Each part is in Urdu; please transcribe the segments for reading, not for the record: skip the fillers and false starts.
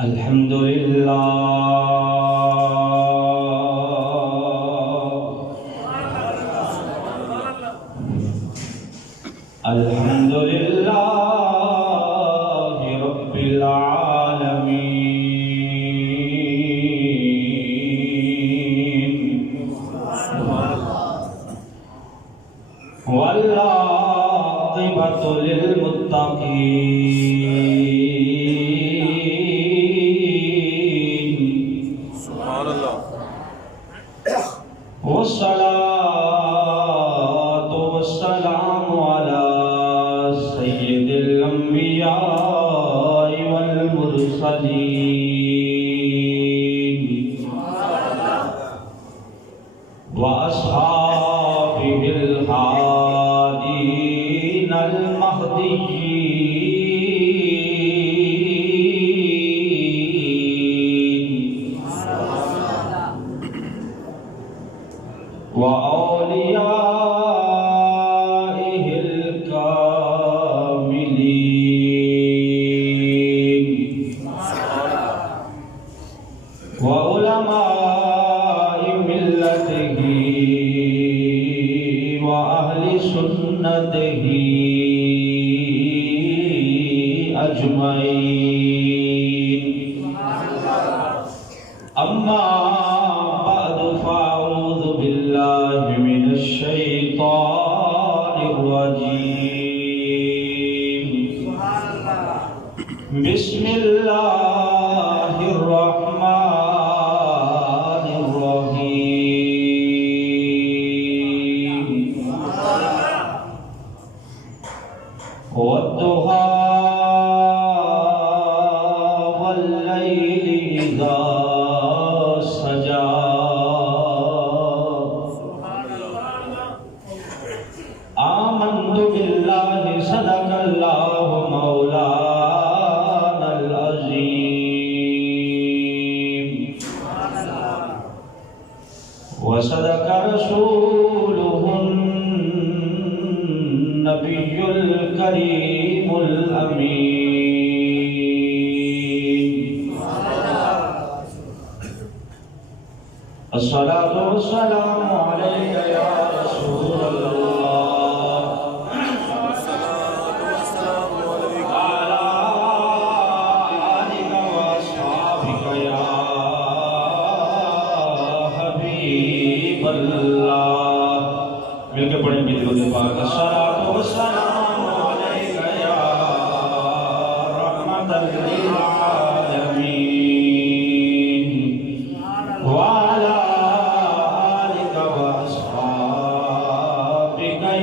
الحمد للہ الحمد للہ رب العالمین والعاقبۃ للمتقین سبحان اللہ والصلاة والسلام على سید الانبیاء والمرسلین واصحابہ الہادین المہدیین وأوليائه الكاملين وعلماء ملته وأهل سنته أجمعين أما بعد فأعوذ بالله من الشيطان الرجيم بسم الله الرحمن الرحيم والضحى والليل إذا سجى آمنت بالله صدق الله مولانا العظيم وصدق رسوله النبي الكريم الأمين الصلاة والسلام عليك يا رسول الله وعلى آلك وأصحابك يا حبيب الله مل کے پڑھیں گے درود پاک الصلاة والسلام عليك يا رحمة للعالمين وعلى آلك وأصحابك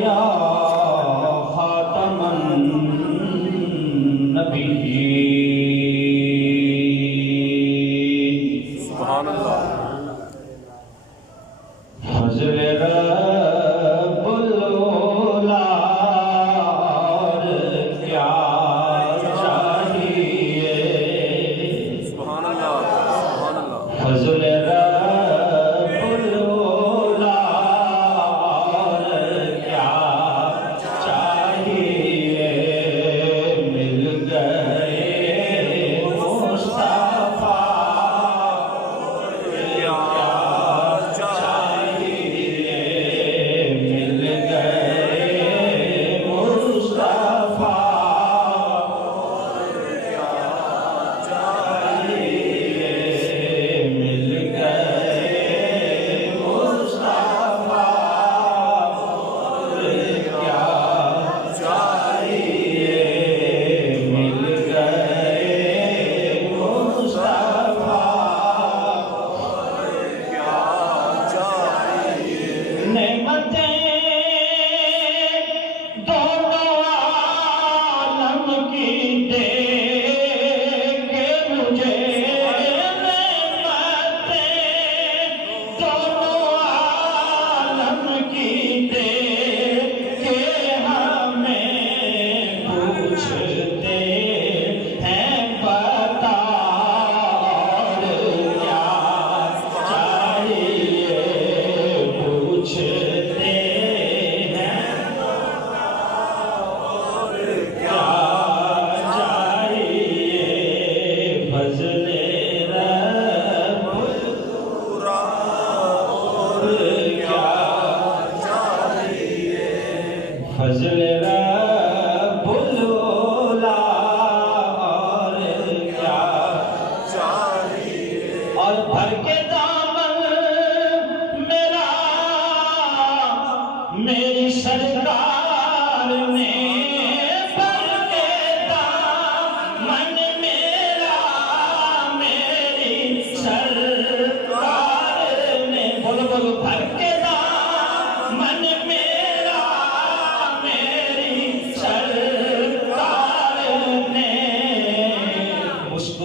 يا خاتم النبيين سبحان اللہ فضل رب العلا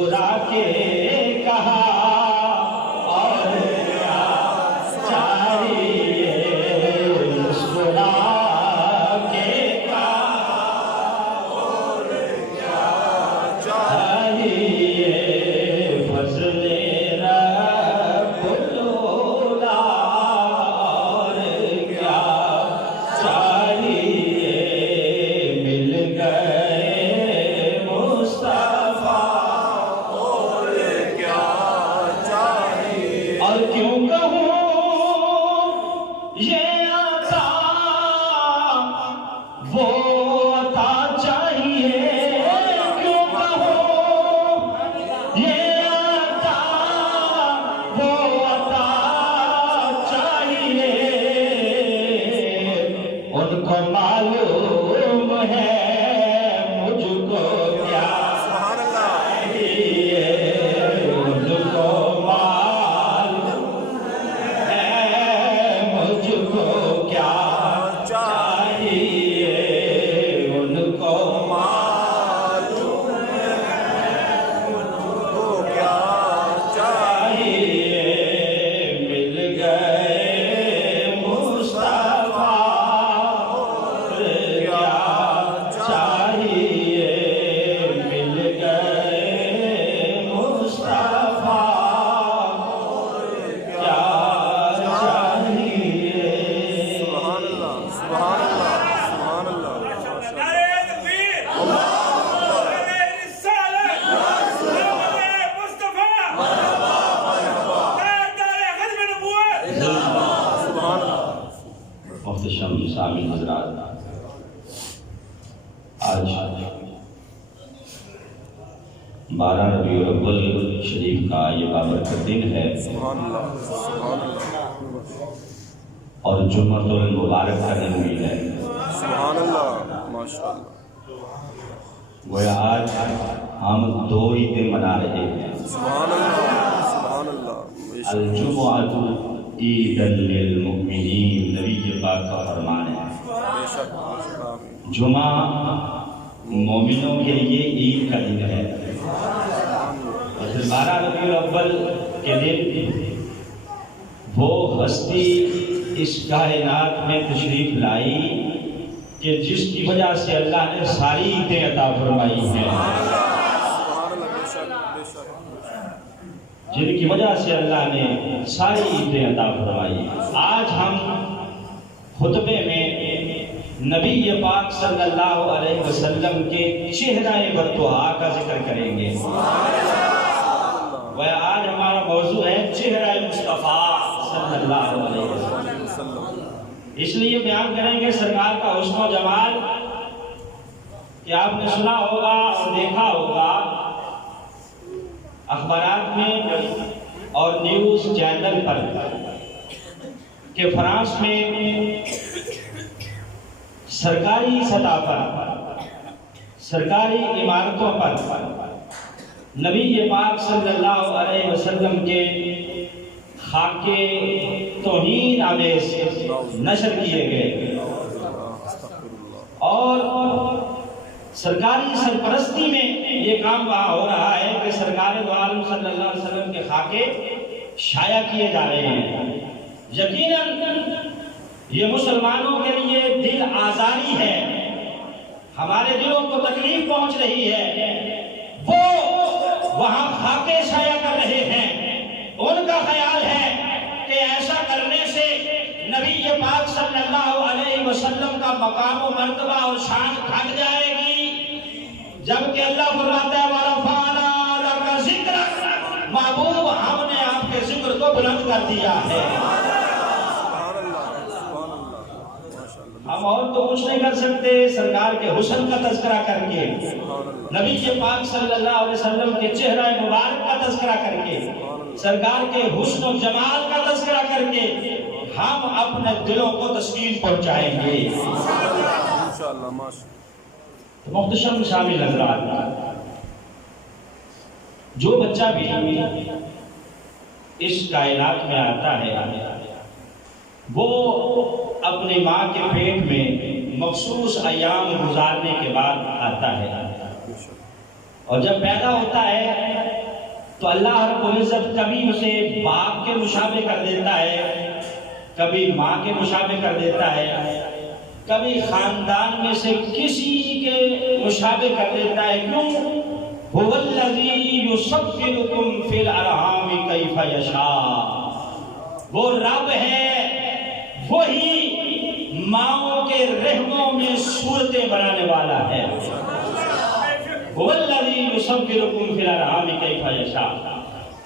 مسکرا کے کہا اور کیا چاہیے، مسکرا کے کہا اور کیا چاہیے، فضل رب العلا اور کیا چاہیے، مل گئے مصطفیٰ اور کیا چاہیے، اور کیوں کہوں یہ عطا وہ عطا چاہیے، کیوں کہوں یہ عطا وہ عطا چاہیے، ان کو معلوم ہے مجھ کو کیا چاہیے، ان کو معلوم ہے مجھ کو کیا چاہیے، ان کو معلوم ہے مجھ کو کیا چاہیے، مل گئے مصطفیٰ اور کیا چاہیے، مل گئے مصطفیٰ اور کیا چاہیے۔ سبحان اللہ، سبحان اللہ، سبحان اللہ۔ نعرہ تکبیر، نعرہ رسالت، نعرہ مصطفیٰ، تاجدار ختم نبوت۔ سبحان اللہ۔ محتشم سامعین حضرات، آج 12 ربیع الاول شریف کا یہ بابرکت دن ہے سبحان اللہ، سبحان اللہ، اور جمعۃ المبارک کا دن بھی ہے۔ سبحان اللہ، ماشاء اللہ۔ گویا آج ہم 2 عیدیں منا رہے ہیں، سبحان اللہ، سبحان اللہ، بے شک، الجمعۃ عید للمؤمنین، نبی پاک کا فرمان ہے۔ بے شک، بے شک، آمین۔ جمعہ مومنوں کے لیے عید کا دن ہے، اور پھر 12 ربیع الاول کے دن وہ ہستی اس کائنات میں تشریف لائی کہ جس کی وجہ سے اللہ نے ساری عیدیں عطا فرمائی ہیں، سبحان اللہ، بے شک، بے شک، جن کی وجہ سے اللہ نے ساری عیدیں عطا فرمائی۔ آج ہم خطبے میں نبی پاک صلی اللہ علیہ وسلم کے چہرہ بددعا کا ذکر کریں گے۔ وہ آج ہمارا موضوع ہے چہرہ مصطفیٰ صلی اللہ علیہ وسلم۔ اس لیے بیان کریں گے سرکار کا حسن و جمال کہ آپ نے سنا ہوگا اور دیکھا ہوگا اخبارات میں اور نیوز چینل پر کہ فرانس میں سرکاری سطح پر، سرکاری عمارتوں پر نبی پاک صلی اللہ علیہ وسلم کے خاکے توہین آمیز نشر کیے گئے، اور سرکاری سرپرستی میں یہ کام وہاں ہو رہا ہے کہ سرکار دو عالم صلی اللہ علیہ وسلم کے خاکے شائع کیے جا رہے ہیں۔ یقیناً یہ مسلمانوں کے لیے دل آزاری ہے، ہمارے دلوں کو تکلیف پہنچ رہی ہے۔ وہ وہاں خاکے شائع کر رہے ہیں، ان کا خیال ہے کہ ایسا کرنے سے نبی پاک صلی اللہ علیہ وسلم کا مقام و مرتبہ اور شان گھٹ جائے گی، جبکہ اللہ فرماتا ہے وَرَفَعْنَا لَكَ ذِكْرَكَ، محبوب ہم نے آپ کے ذکر کو بلند کر دیا ہے۔ سبحان اللہ، سبحان اللہ، ماشاء اللہ، ہم اور تو کچھ نہیں کر سکتے سرکار کے حسن کا تذکرہ کر کے، نبی پاک صلی اللہ علیہ وسلم کے چہرہ مبارک کا تذکرہ کر کے، سرکار کے حسن و جمال کا تذکرہ کر کے ہم اپنے دلوں کو تسکین پہنچائیں گے۔ انشاءاللہ، ماشاء محتشم شامل حضرات، جو بچہ بھی اس کائنات میں آتا ہے وہ اپنی ماں کے پیٹ میں مخصوص ایام گزارنے کے بعد آتا ہے، اور جب پیدا ہوتا ہے تو اللہ رب العزت کبھی اسے باپ کے مشابہ کر دیتا ہے، کبھی ماں کے مشابہ کر دیتا ہے، کبھی خاندان میں سے کسی کے مشابہ کر دیتا ہے۔ کیوں؟ هو الذی یصورکم فی الارحام کیف یشاء، وہ رب ہے، وہی ماؤں کے رحموں میں صورتیں بنانے والا ہے۔ هو الذی یصورکم فی الارحام کیف یشاء،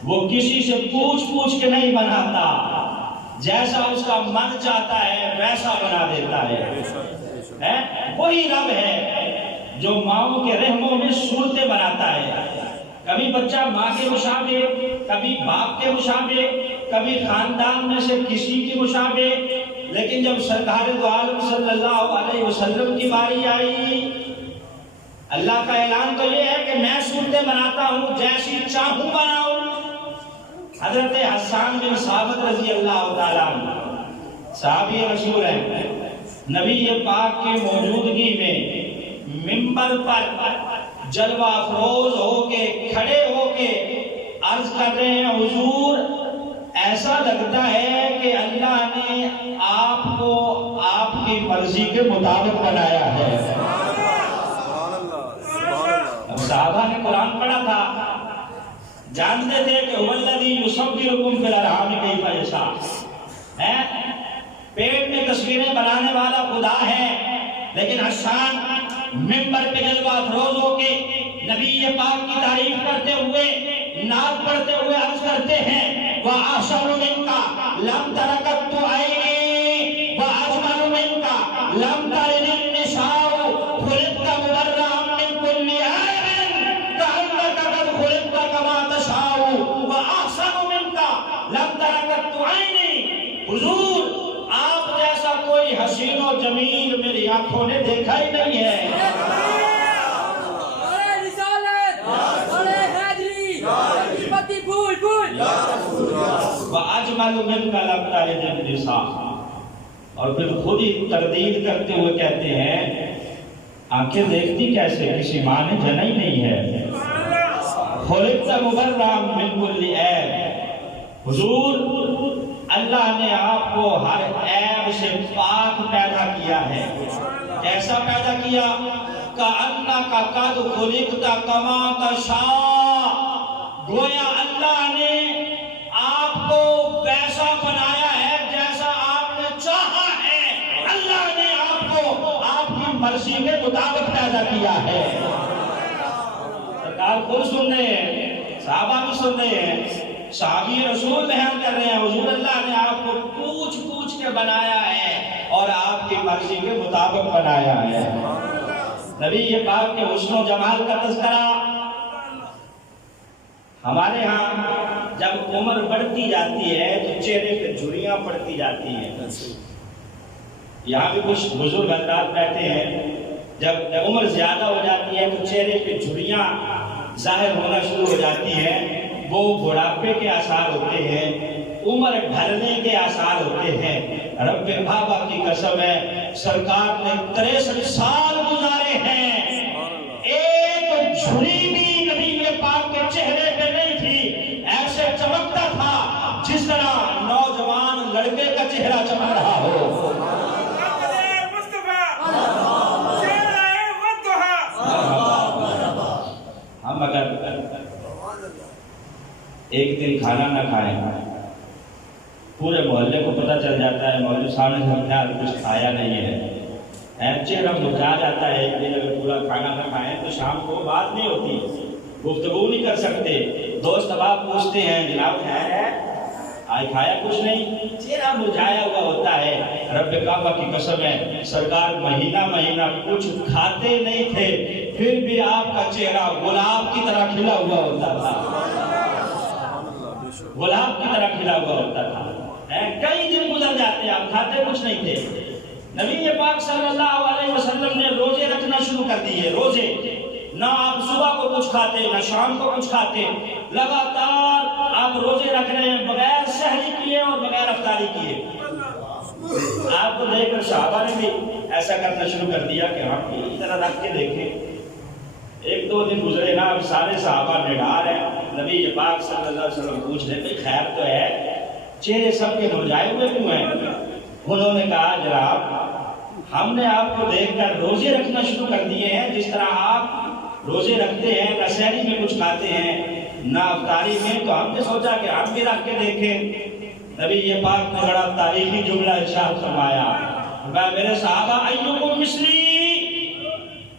وہ کسی سے پوچھ کے نہیں بناتا، جیسا اس کا من چاہتا ہے ویسا بنا دیتا ہے۔ وہی رب ہے جو ماؤں کے رحموں میں صورتیں بناتا ہے، کبھی بچہ ماں کے مشابہ، کبھی باپ کے مشابہ، کبھی خاندان میں سے کسی کے مشابہ۔ لیکن جب سرکار دو عالم صلی اللہ علیہ وسلم کی باری آئی، اللہ کا اعلان تو یہ ہے کہ میں صورتیں بناتا ہوں، جیسی چاہوں بناؤں۔ حضرت حسان بن ثابت رضی اللہ تعالیٰ عنہ صحابی رسول ہیں، نبی پاک کی موجودگی میں منبر پر جلوہ افروز ہو کے کھڑے ہو کے عرض کر رہے ہیں، حضور ایسا لگتا ہے کہ اللہ نے آپ کو آپ کی مرضی کے مطابق بنایا ہے۔ صحابہ نے قرآن پڑھا تھا، جانتے تھے کہ هو الذی یصورکم فی الارحام کیف یشاء، پیٹ میں تصویریں بنانے والا خدا ہے۔ لیکن حسان منبر پہ جلوہ افروز ہو کے نبی پاک کی تعریف کرتے ہوئے، نعت پڑھتے ہوئے عرض کرتے ہیں، وَأَحْسَنُ مِنْكَ لَمْ تَرَ قَطُّ عَيْنِي وَأَجْمَلُ مِنْكَ لَمْ تَلِدِ النِّسَاءُ خُلِقْتَ مُبَرَّأً مِنْ كُلِّ عَيْبٍ كَأَنَّكَ قَدْ خُلِقْتَ كَمَا تَشَاءُ وَأَحْسَنُ مِنْكَ لَمْ تَرَ قَطُّ عَيْنِي، حضور آپ جیسا کوئی حسین و جمیل میری آنکھوں نے دیکھا ہی نہیں ہے۔ وَأَجْمَلُ مِنْكَ لَمْ تَلِدِ النِّسَاءُ، اور پھر خود ہی تردید کرتے ہوئے کہتے ہیں، آنکھیں دیکھتی کیسے، کسی ماں نے جنا ہی نہیں ہے۔ خُلِقْتَ مُبَرَّأً مِنْ كُلِّ عَیْبٍ، حضور اللہ نے آپ کو ہر عیب سے پاک پیدا کیا ہے۔ کیسا پیدا کیا؟ کَأَنَّكَ قَدْ خُلِقْتَ كَمَا تَشَاءُ، گویا اللہ نے آپ کو ویسا بنایا ہے جیسا آپ نے چاہا ہے۔ اللہ نے آپ کو آپ کی مرضی کے مطابق پیدا کیا ہے۔ سرکار خود سن رہے ہیں، صحابہ بھی سن رہے ہیں، صحابی رسول بیان کر رہے ہیں، حضور اللہ نے آپ کو پوچھ کے بنایا ہے اور آپ کی مرضی کے مطابق بنایا ہے۔ نبی یہ پاک کے حسن و جمال کا تذکرہ ہمارے ہاں جب عمر بڑھتی جاتی ہے تو چہرے پہ جھریاں پڑتی جاتی ہیں۔ یہاں بھی کچھ بزرگ حضرات بیٹھے ہیں، جب عمر زیادہ ہو جاتی ہے تو چہرے پہ جھریاں ظاہر ہونا شروع ہو جاتی ہیں۔ وہ بڑھاپے کے آثار ہوتے ہیں، عمر ڈھلنے کے آثار ہوتے ہیں۔ رب بابا کی قسم ہے، سرکار نے 63 سال گزارے ہیں، ایک جھری بھی نبی پاک کے چہرے پہ نہیں تھی، ایسے چمکتا تھا جس طرح نوجوان لڑکے کا چہرہ چمک رہا ہو۔ ہم اگر ایک دن کھانا نہ کھائیں، پورے محلے کو پتہ چل جاتا ہے مولوی صاحب نے سمجھا کچھ کھایا نہیں ہے، چہرہ مرجھا جاتا ہے۔ ایک دن اگر پورا کھانا نہ کھائیں تو شام کو بات نہیں ہوتی، گفتگو نہیں کر سکتے، دوست احباب پوچھتے ہیں جناب ہے آج کھایا کچھ نہیں، چہرہ مرجھایا ہوا ہوتا ہے۔ رب کعبہ کی قسم ہے، سرکار مہینہ مہینہ کچھ کھاتے نہیں تھے، پھر بھی آپ کا چہرہ گلاب کی طرح کھلا ہوا ہوتا تھا، گلاب کی طرح کھلا ہوا ہوتا تھا۔ کئی دن گزر جاتے، آپ کھاتے کچھ نہیں تھے۔ نبی پاک صلی اللہ علیہ وسلم نے روزے رکھنا شروع کر دیے، روزے، نہ آپ صبح کو کچھ کھاتے نہ شام کو کچھ کھاتے، لگاتار آپ روزے رکھ رہے ہیں بغیر سحری کیے اور بغیر افطاری کیے۔ آپ کو دیکھ کر صحابہ نے بھی ایسا کرنا شروع کر دیا کہ ہم اس طرح رکھ کے دیکھیں۔ ایک دو دن گزرے نا، اب سارے صحابہ نڈار ہیں، نبی پاک صلی اللہ علیہ وسلم پوچھ رہے بھائی خیر تو ہے، چہرے سب کے مرجھائے ہوئے کیوں ہیں؟ انہوں نے کہا جناب ہم نے آپ کو دیکھ کر روزے رکھنا شروع کر دیے ہیں، جس طرح آپ روزے رکھتے ہیں، نہ سحری میں کچھ کھاتے ہیں نہ افطاری میں، تو ہم نے سوچا کہ ہم بھی رکھ کے دیکھیں۔ نبی یہ پاک نے بڑا تاریخی جملہ ارشاد فرمایا، میرے صحابہ ایوکم مثلی،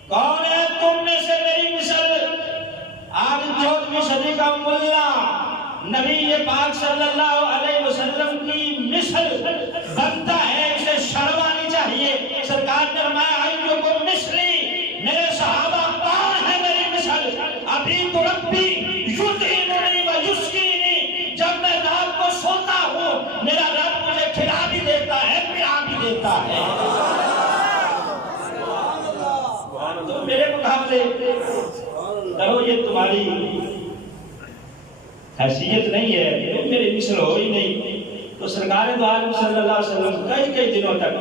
کون ہے تم میں سے میری مثل؟ آج 14ویں صدی کا ملا نبی پاک صلی اللہ علیہ وسلم کی مثل بنتا ہے، اسے شرم آنی چاہیے۔ سرکار نے فرمایا ایوکم مثلی، میرے صحابہ کون ہے میری مثل؟ ابھی تو ربی یطعمنی و یسقینی، جب میں رات کو سوتا ہوں میرا رب مجھے کھلا بھی دیتا ہے پلا بھی دیتا ہے۔ تو میرے مقابلے کرو، یہ تمہاری حیثیت نہیں ہے، تم میری مثل ہو ہی نہیں۔ تو سرکار دو عالم صلی اللہ علیہ وسلم کئی دنوں تک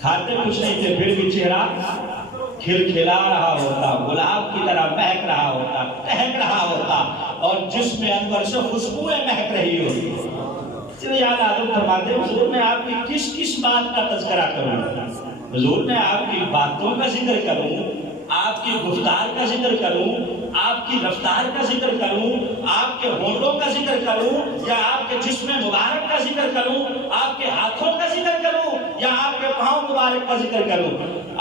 کھاتے کچھ نہیں تھے، پھر بھی چہرہ کھلکھلا رہا ہوتا، گلاب کی طرح مہک رہا ہوتا، ٹہک رہا ہوتا، اور جسم انور سے خوشبوئیں مہک رہی ہوتی۔ چلیے یاد آدم فرماتے ہیں حضور میں آپ کی کس بات کا تذکرہ کروں؟ حضور میں آپ کی باتوں کا ذکر کروں، آپ کی گفتار کا ذکر کروں، آپ کی رفتار کا ذکر کروں، آپ کے ہونٹوں کا ذکر کروں، یا آپ کے جسم مبارک کا ذکر کروں، آپ کے ہاتھوں کا ذکر کروں، یا آپ کے پاؤں مبارک کا ذکر کروں؟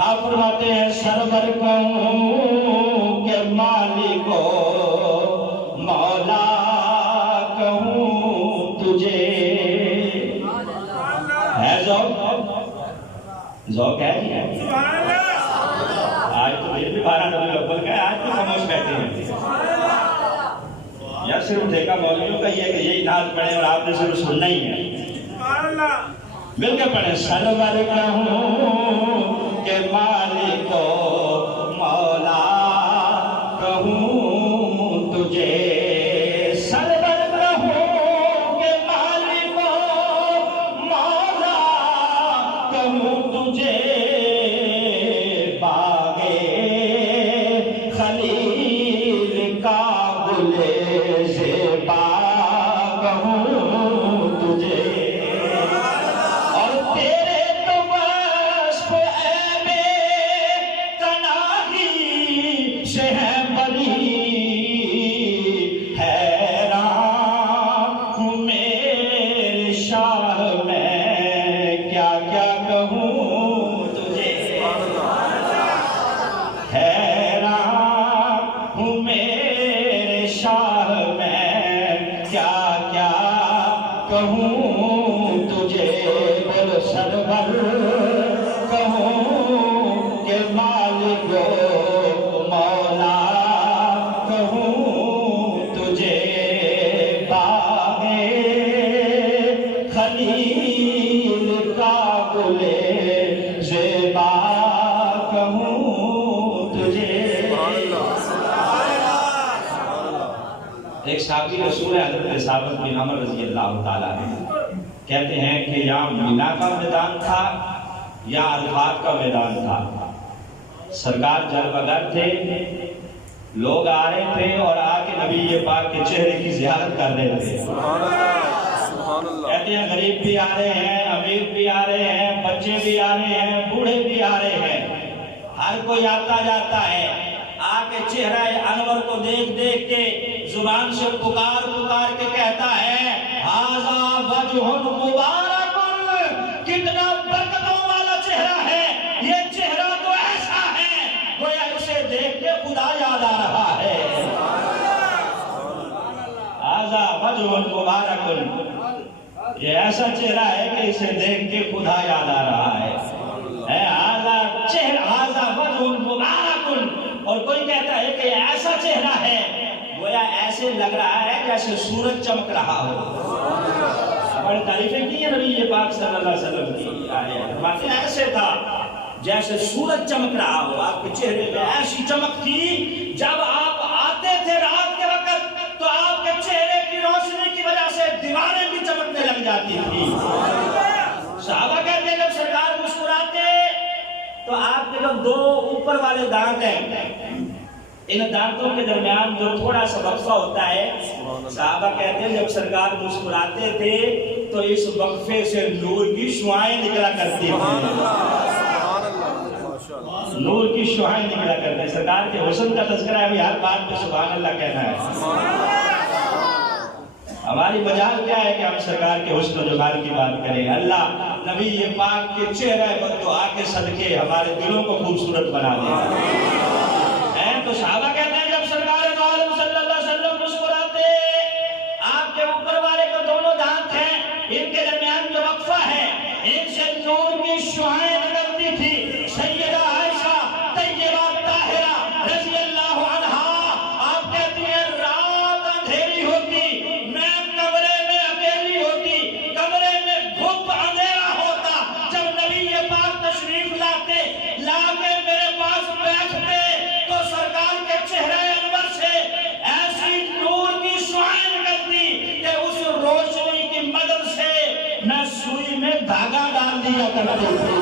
آپ فرماتے ہیں سرور کہوں کہ مالک مولا کہوں تجھے، ہے ذوق ہے جی؟ آج تو پھر بھی 12 ربیع الاول کا ہے، آج تو خاموش بیٹھے ہیں یا صرف ٹھیکہ مولویوں کا یہ ہے کہ یہی نعت پڑھیں اور آپ نے صرف سننا ہی ہے؟ مل کے پڑھیں سرور کہوں کہ مالک مولا کہوں تجھے، سرور کہوں کہ مالک مولا کہوں تجھے، خلیل کا گلے زیبا کہوں تجھے، اور تیرے تو وصف عیب تناہی سے ہے بری، حیران ہوں میرے شاہ میں کیا کیا کہوں تجھے، کہوں تجھے، بول سرور کہوں کہ مالک مولا کہوں تجھے، باغ خلیل کا گلے زیبا کہوں تجھے۔ ایک صحابی رسول حضرت ثابت بن عمر رضی اللہ تعالیٰ عنہ کہتے ہیں کہ یا مینا کا میدان تھا یا عرفات کا میدان تھا، سرکار جلوگر تھے، لوگ آ رہے تھے اور آ کے نبی پاک کے چہرے کی زیارت کر رہے تھے۔ کہتے ہیں غریب بھی آ رہے ہیں، امیر بھی آ رہے ہیں، بچے بھی آ رہے ہیں، بوڑھے بھی آ رہے ہیں، ہر کوئی آتا جاتا ہے، آ کے چہرہ انور کو دیکھ دیکھ کے زبان سے پکار پکار کے کہتا ہے ھذا وجہ مبارک، کتنا برکتوں والا چہرہ ہے، یہ چہرہ تو ایسا ہے گویا اسے دیکھ کے خدا یاد آ رہا ہے۔ ھذا وجہ مبارک، یہ ایسا چہرہ ہے کہ اسے دیکھ کے خدا یاد آ رہا ہے۔ ھذا وجہ مبارک، اور کوئی کہتا ہے کہ ایسا چہرہ ہے گویا ایسے لگ رہا ہے جیسے سورج چمک رہا ہو۔ بڑی تعریفیں کی ہیں نبی پاک صلی اللہ علیہ وسلم کی، فرماتے ہیں ایسے تھا جیسے سورج چمک رہا ہو، آپ کے چہرے میں ایسی چمک تھی، جب آپ آتے تھے رات کے وقت تو آپ کے چہرے کی روشنی کی وجہ سے دیواریں بھی چمکنے لگ جاتی تھی۔ صحابہ کہتے ہیں جب سرکار مسکراتے تو آپ کے جو دو اوپر والے دانت ہیں ان دانتوں کے درمیان جو تھوڑا سا وقفہ ہوتا ہے، صحابہ کہتے ہیں جب سرکار مسکراتے تھے تو اس وقفے سے نور کی شعائیں نکلا کرتی تھی، نور کی شعائیں نکلا کرتے ہیں۔ سرکار کے حسن کا تذکرہ ہے، ابھی ہر بات پہ سبحان اللہ کہنا ہے۔ ہماری مجال کیا ہے کہ ہم سرکار کے حسن و جمال کی بات کریں۔ اللہ نبی یہ پاک کے چہرے بددعا کے صدقے ہمارے دلوں کو خوبصورت بنا دے۔ تو صحابہ کہتے ہیں جب سرکار دو عالم صلی اللہ علیہ وسلم مسکراتے، آپ کے اوپر والے جو دونوں دانت ہیں ان کے درمیان جو وقفہ ہے ان سے نور کی شعائیں نکلتی تھی۔ سیدہ عائشہ طیبہ طاہرہ رضی اللہ عنہا آپ کہتی ہیں رات اندھیری ہوتی، میں کمرے میں اکیلی ہوتی، کمرے میں گھپ اندھیرا ہوتا، جب نبی یہ پاک تشریف لاتے، لا کے میرے پاس بیٹھتے تو سرکار کے چہرے انور سے ایسی نور کی شعائیں نکلتی کہ اس روشنی کی مدد سے میں سوئی میں دھاگا ڈال دیا کرتی تھی۔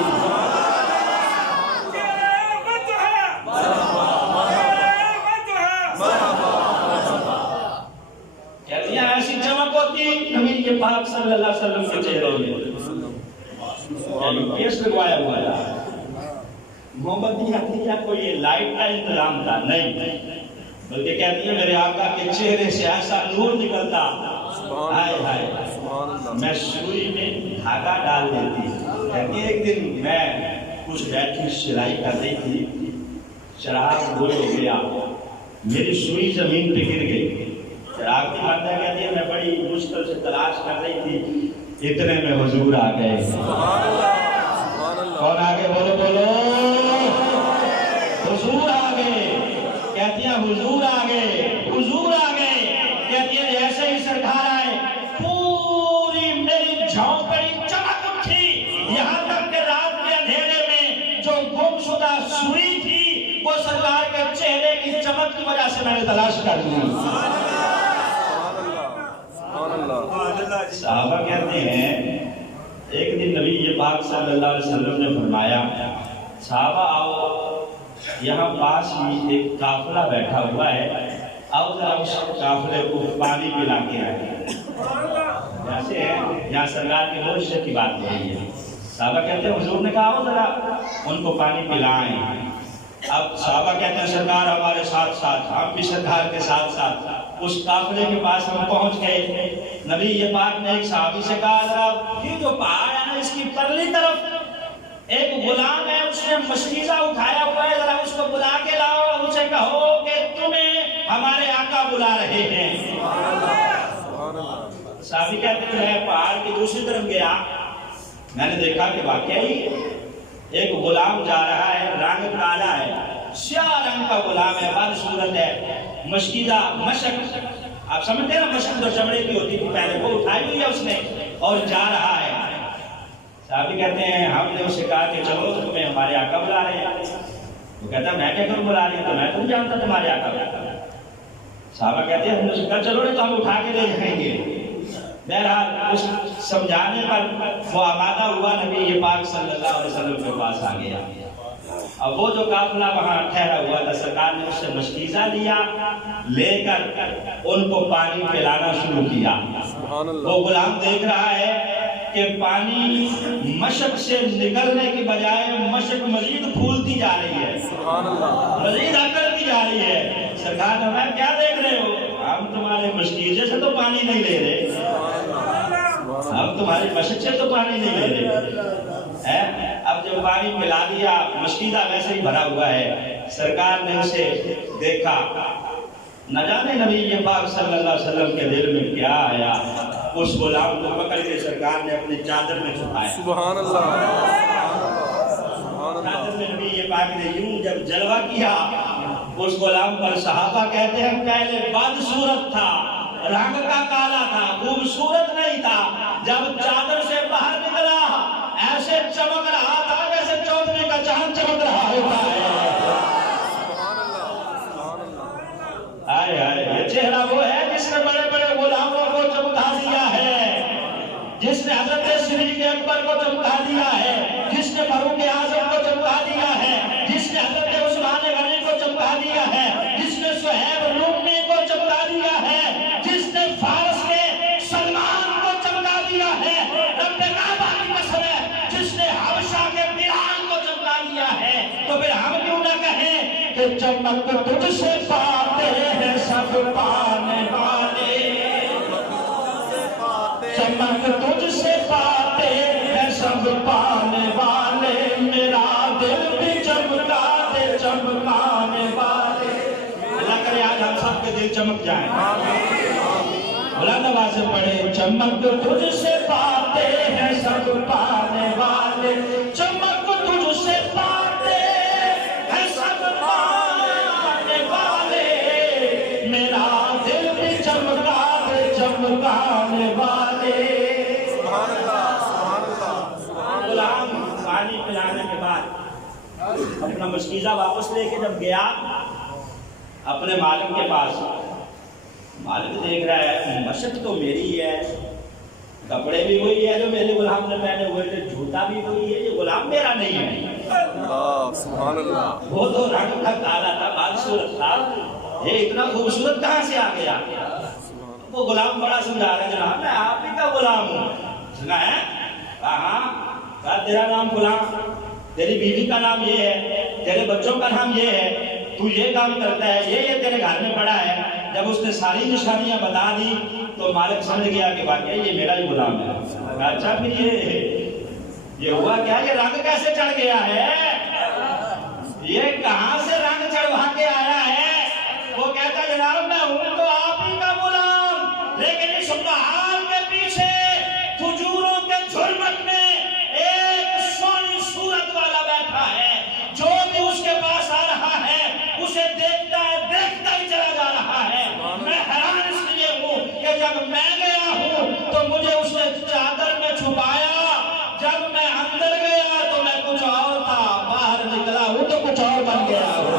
کہتی ہیں ایسی چمک ہوتی نبی کے پاک صلی اللہ علیہ وسلم کے چہرے میں۔ کیس لگوایا ہوا ہے محمد یا کوئی یہ لائٹ کا انتظام تھا نہیں، بلکہ کہتی ہے میرے آقا کے چہرے سے ایسا نور نکلتا، ہائے ہائے میں سوئی میں دھاگا ڈال دیتی۔ کہتی ایک دن میں کچھ بیٹھی سلائی کر رہی تھی، چراغ گول ہو گیا، میری سوئی زمین پہ گر گئی۔ چراغ کی بات ہے، کہتی ہے میں بڑی مشکل سے تلاش کر رہی تھی، اتنے میں حضور آ گئے۔ کون آگے بولو بولو، حضور آ گئے۔ کہتی ہیں حضور آ گئے، حضور آ گئے۔ کہتی ہیں جیسے ہی سرکار آئے پوری میری جھونپڑی چمک اٹھی، یہاں تک کہ رات کے اندھیرے میں جو گم شدہ سوئی تھی وہ سرکار کے چہرے کی چمک کی وجہ سے میں نے تلاش کر لی۔ صحابہ کہتے ہیں ایک دن نبی یہ پاک صلی اللہ علیہ وسلم نے فرمایا صحابہ آؤ، یہاں پاس ہی ایک قافلہ بیٹھا ہوا ہے، آؤ ذرا اس قافلے کو پانی پلا کے آئے۔ جیسے یہاں سرکار کے موجزے کی بات ہو رہی ہے۔ صحابہ کہتے ہیں حضور نے کہا آؤ ذرا ان کو پانی پلائیں۔ اب صحابہ کہتے ہیں سرکار ہمارے ساتھ ساتھ، ہم بھی سرکار کے ساتھ ساتھ اس قافلے کے پاس ہم پہنچ گئے۔ نبی یہ پاک نے ایک صحابی سے کہا ذرا یہ جو پہاڑ ہے نا اس کی پرلی طرف ایک غلام ہے، اس نے مشکیزہ اٹھایا ہوا ہے، ذرا اس کو بلا کے لاؤ اور اسے کہو کہ تمہیں ہمارے آقا بلا رہے ہیں۔ صحابی کہتے ہیں میں پہاڑ کی دوسری طرف گیا، میں نے دیکھا کہ واقعی ایک غلام جا رہا ہے، رنگ کالا ہے، سیاہ رنگ کا غلام ہے، بدصورت ہے، مشکیزہ مشک، آپ سمجھتے ہیں نا مشک جو چمڑے کی ہوتی تھی پہلے، وہ اٹھائی ہوئی ہے اس نے اور جا رہا ہے۔ صحابی کہتے ہیں ہم نے اسے کہا کہ چلو تمہیں ہمارے آقا بلا رہے ہیں۔ وہ کہتا ہے میں کیا کروں بلا رہی ہوں، تو میں تم جانتا تمہارے آقا بلا رہے ہیں۔ صحابہ کہتے ہیں ہم نے اسے کہا چلو نہیں تو ہم اٹھا کے لے جائیں گے۔ بہرحال اس سمجھانے پر وہ آمادہ ہوا، نبی یہ پاک صلی اللہ علیہ وسلم کے پاس آ گیا۔ اب وہ جو قافلہ وہاں ٹھہرا ہوا تھا سرکار نے اس سے مشکیزہ لیا، لے کر ان کو پانی پلانا شروع کیا۔ وہ غلام دیکھ رہا ہے کہ پانی مشک سے نکلنے کی بجائے مشک مزید پھولتی جا رہی ہے، مزید اکڑتی جا رہی ہے۔ سرکار نے کہا کیا دیکھ رہے ہو، ہم تمہارے مشکیزے سے تو پانی نہیں لے رہے، ہم تمہاری مشک سے تو پانی نہیں لے رہے۔ اب جب پانی پلا دیا، مشکیزہ ویسے ہی بھرا ہوا ہے، سرکار نے اسے دیکھا، نہ جانے نبی یہ پاک صلی اللہ علیہ وسلم کے دل میں کیا آیا، اس غلام کو پکڑ کے سرکار نے اپنی چادر میں چھپایا۔ سبحان اللہ، چادر میں نبی یہ پاک نے یوں جب جلوہ کیا اس غلام پر، صحابہ کہتے ہیں پہلے بدصورت تھا، رنگ کا کالا تھا، خوبصورت نہیں تھا، جب چادر سے باہر نکلا ایسے چمک رہا تھا جیسے چودھویں کا چاند چمک رہا ہوتا ہے۔ آئے آئے، یہ چہرہ وہ ہے جس نے بڑے بڑے غلاموں کو چمکا دیا ہے، جس نے حضرت صدیق اکبر کو چمکا دیا ہے، جس نے فاروق اعظم کو چمکا دیا ہے، جس نے حضرت عثمان غنی کو چمکا دیا ہے، جس نے چمک تجھ سے پاتے ہیں سب پانے والے، چمک تجھ سے پاتے ہیں سب پانے والے، میرا دل بھی چمکا دے چمکانے والے۔ اللہ کرے آج ہم سب کے دل چمک جائیں، بلند آواز سے پڑھے، چمک تجھ سے پاتے ہیں سب پانے والے، چمک تجھ سے پاتے ہیں سب پانے والے، میرا دل بھی چمکا دے چمکانے والے۔ سبحان اللہ، سبحان اللہ۔ غلام پانی پلانے کے بعد اپنا مشکیزہ واپس لے کے جب گیا اپنے مالک کے پاس، مالک دیکھ رہا ہے مشق تو میری ہے، کپڑے بھی وہی ہے جو میرے غلام نے پہنے ہوئے تھے، جوتا بھی وہی ہے، یہ غلام میرا نہیں ہے۔ اللہ، سبحان اللہ۔ وہ تو رنگ کا کالا تھا، بدصورت تھا، یہ اتنا خوبصورت کہاں سے آ گیا؟ وہ غلام بڑا سمجھا رہا ہے، جناب میں آپ ہی کا غلام ہوں۔ سنا ہے؟ کہاں؟ کہا تیرا نام فلاں، تیری بیوی کا نام یہ ہے، تیرے بچوں کا نام یہ ہے، تو یہ کام کرتا ہے، یہ تیرے گھر میں پڑا ہے۔ جب اس نے ساری نشانیاں بتا دی تو مالک سمجھ گیا کہ واقعی یہ میرا ہی غلام ہے۔ اچھا پھر یہ ہوا کیا، یہ رنگ کیسے چڑھ گیا ہے، یہ کہاں سے رنگ چڑھوا کے آیا ہے؟ وہ کہتا جناب میں ہوں تو آپ ہی کا غلام، لیکن اس پہاڑ کے پیچھے کھجوروں کے جھرمٹ میں ایک سونی صورت والا بیٹھا ہے، جو بھی اس کے پاس آ رہا ہے اسے دیکھتا ہے، دیکھتا ہی چلا جا رہا ہے۔ میں حیران اس لیے ہوں کہ جب میں گیا ہوں تو مجھے اس نے چادر میں چھپایا، جب میں اندر گیا تو میں کچھ اور تھا، باہر نکلا ہوں تو کچھ اور بن گیا ہوں۔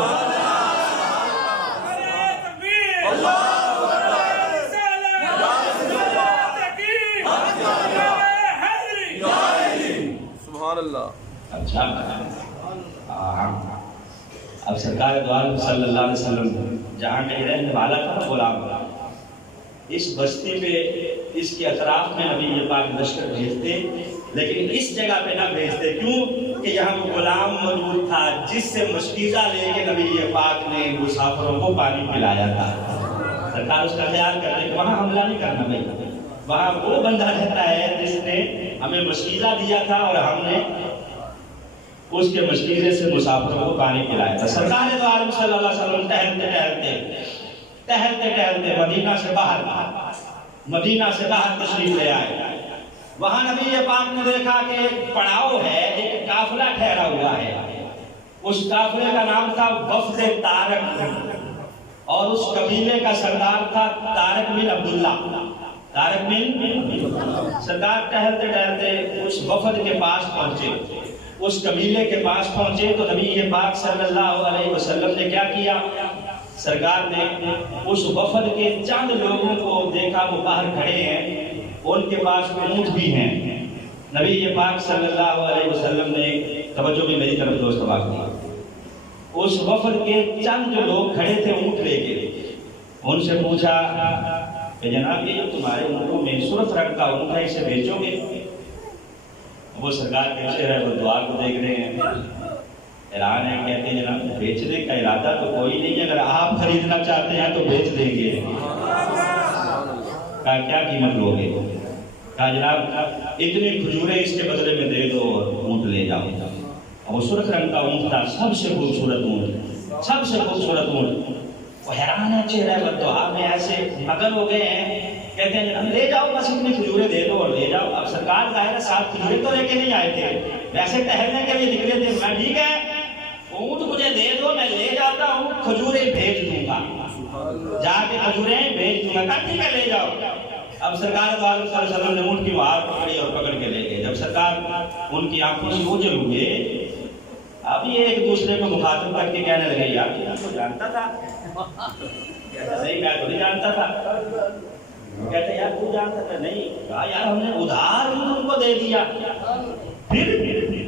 نعرہ تکبیر، اللہ نعرہ رسالت، نعرہ تحقیق، نعرہ حیدری۔ سبحان اللہ۔ اچھا اب سرکار دو عالم صلی اللہ علیہ وسلم جہاں کہیں رہنے والا تھا غلام، اس بستی پہ اس کے اطراف میں نبی پاک لشکر بھیجتے، لیکن اس جگہ پہ نہ بھیجتے، کیوں کہ یہاں وہ غلام موجود تھا جس سے مشکیزہ لے کے نبی پاک نے مسافروں کو پانی پلایا تھا۔ سرکار اس کا خیال کرتے کہ وہاں حملہ نہیں کرنا بھائی، وہاں وہ بندہ رہتا ہے جس نے ہمیں مشکیزہ دیا تھا اور ہم نے اس کے مشکیزے سے مسافروں کو پانی پلایا تھا۔ سرکار دو عالم صلی اللہ علیہ وسلم ٹہلتے ٹہلتے مدینہ سے باہر تشریف لے آئے۔ وہاں نبی پاک نے دیکھا کہ ایک پڑاؤ ہے، ایک قافلہ ٹھہرا ہوا ہے، اس قافلے کا نام تھا وفد طارق، اور اس قبیلے کا سردار تھا طارق بن عبداللہ۔ طارق بن سرکار ٹہلتے ٹہلتے اس وفد کے پاس پہنچے، اس قبیلے کے پاس پہنچے تو نبی پاک صلی اللہ علیہ وسلم نے کیا کیا، سرکار نے اس وفد کے چند لوگوں کو دیکھا، وہ باہر کھڑے ہیں، ان کے پاس اونٹ بھی ہیں۔ نبی پاک صلی اللہ علیہ وسلم نے توجہ بھی میری طرف دوست آواز دی، اس وفد کے چند جو لوگ کھڑے تھے اونٹ لے کے، ان سے پوچھا کہ جناب یہ تمہارے اونٹوں میں سرخ رنگ کا اونٹ ہے، اسے بیچو گے؟ وہ سرکار کے چہرے پر دعا کو دیکھ رہے ہیں، حیران ہے، کہتے ہیں جناب بیچنے کا ارادہ تو کوئی نہیں، اگر آپ خریدنا چاہتے ہیں تو بیچ دیں گے۔ کہا کیا قیمت لوگے؟ کہا جناب اتنی کھجوریں اس کے بدلے میں دے دو اور اونٹ لے جاؤ۔ وہ سرخ رنگ کا اونٹ تھا، سب سے خوبصورت اونٹ، سب سے خوبصورت اونٹ۔ وہ حیران ہے، چہرے پر دعا میں ایسے مگن ہو گئے ہیں، کہتے ہیں جناب لے جاؤ، بس اتنی کھجوریں دے دو اور لے جاؤ۔ اب سرکار ظاہر ہے ساتھ کھجوریں تو لے کے نہیں آئے تھے، ویسے ٹہلنے کے لیے نکلے تھے۔ میں ٹھیک ہے اونٹ مجھے دے دو، میں لے جاتا ہوں، کھجوریں بھیج دوں گا، جا کے کھجوریں بھیج دوں گا۔ کہا ٹھیک ہے لے جاؤ۔ اب سرکار صلی اللہ علیہ وسلم نے اونٹ کی مہار پکڑی اور پکڑ کے لے گئے۔ جب سرکار ان کی آنکھوں سے اوجھل ہوئے، اب یہ ایک دوسرے کو مخاطب کر کے کہنے لگے یار یہ تو جانتا تھا، نہیں میں تو نہیں جانتا تھا۔ کہتے یار تو جانتا تھا؟ نہیں۔ کہا یار ہم نے ادھار ان کو دے دیا۔ پھر